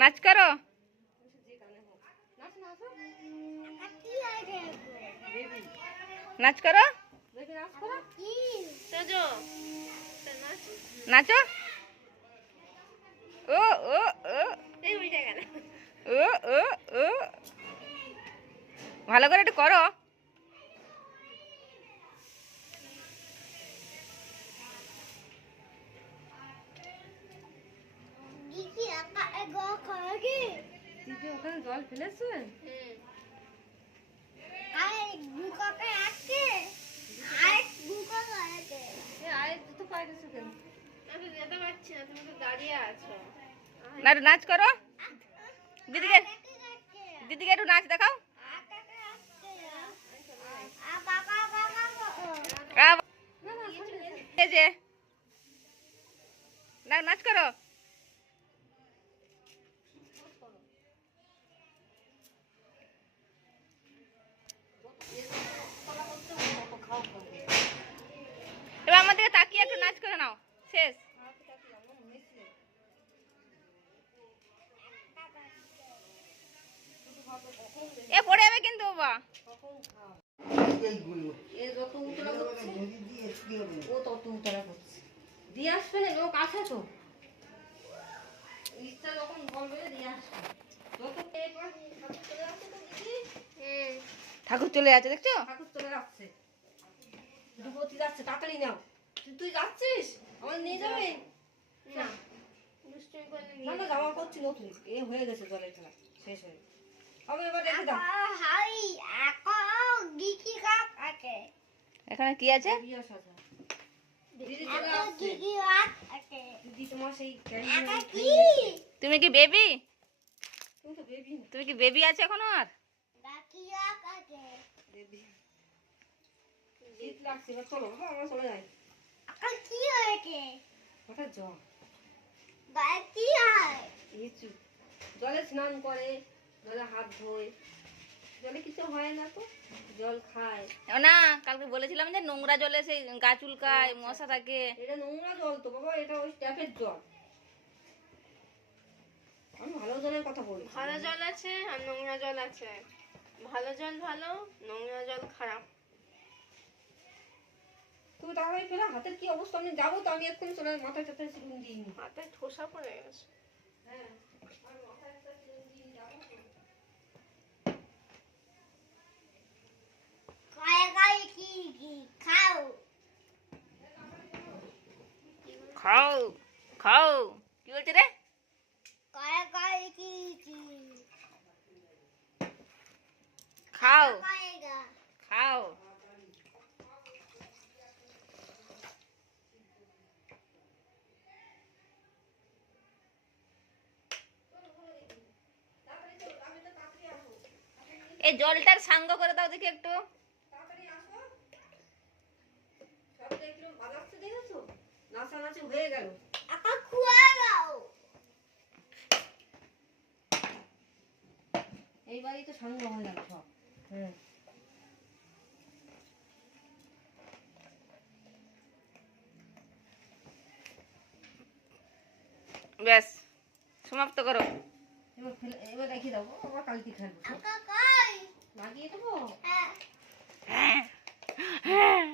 নাচ করো। নাচ করো, নাচো। ও ও ও ও ও ও ভালো করে একটু করো। ওখানে জল ফেলেছে। না একটু নাচ করো। দিদিকে দিদিকে একটু নাচ দেখাও। যে না নাচ করো। এবার আমাদের তাকিয়ে একটু নাচ করে নাও। শেষ। এ পড়ে যাবে কিন্তু বাবা। দিয়ে আসবে না, লোক আছে তো ইচ্ছা যখন বলবে দিয়ে আসবে। ঠাকুর চলে যাচ্ছে দেখছো? ঠাকুর চলে যাচ্ছে, দুপতি যাচ্ছে, তাড়াতাড়ি নাও। তুই যাচ্ছিস, আমার নিয়ে যাবে না? না জামা করছি নতুন, এ হয়ে গেছে জলের খেলা শেষ হয়ে হবে। এবার রেখে দাও। এখানে কি আছে? দিদি তোমার সেই তুমি কি বেবি? তুমি তো বেবি না। তুমি কি বেবি আছে এখনো? আর শীত লাগছে, এবার চলো বাবা, আমরা চলে যাই। হঠাৎ জ্বর, জলে স্নান করে, জলে হাত ধোয়, জলে কিছু হয় না তো, জল খায় না, কালকে বলেছিলাম যে নোংরা জলে সেই গা চুলকায়, মশা থাকে। এটা নোংরা জল তো বাবা, এটা ওই ট্যাপের জল। আমি ভালো জলের কথা বলি। ভালো জল আছে আর নোংরা জল আছে। ভালো জল ভালো, নোংরা জল খারাপ। তুমি তাহলে ফেরা হাতের কি অবস্থা? আমি যাবো তো, আমি এক্ষুনি চলে মাথায় টাথায় সিরুন দিইনি। মাথায় ঠোসা পড়ে গেছে। হ্যাঁ, আমি মাথায় একটা সিরুন দিইনি, যাবো তো। খাও খাও। কি বলছে রে? খাও খাও। এই জলটার সাঙ্গ করে দাও দেখি একটু। তাড়াতাড়ি আসো। সব দেখলো বাজাচ্ছে, দেখেছো? নাচানাচি হয়ে গেল। এইবারই তো সাঙ্গ হয়ে গেল সব। হ্যাঁ, ব্যাস সমাপ্ত করো। এবার রেখে দাও, আবার কালকে খাবো। লাগিয়ে দেবো। হ্যাঁ।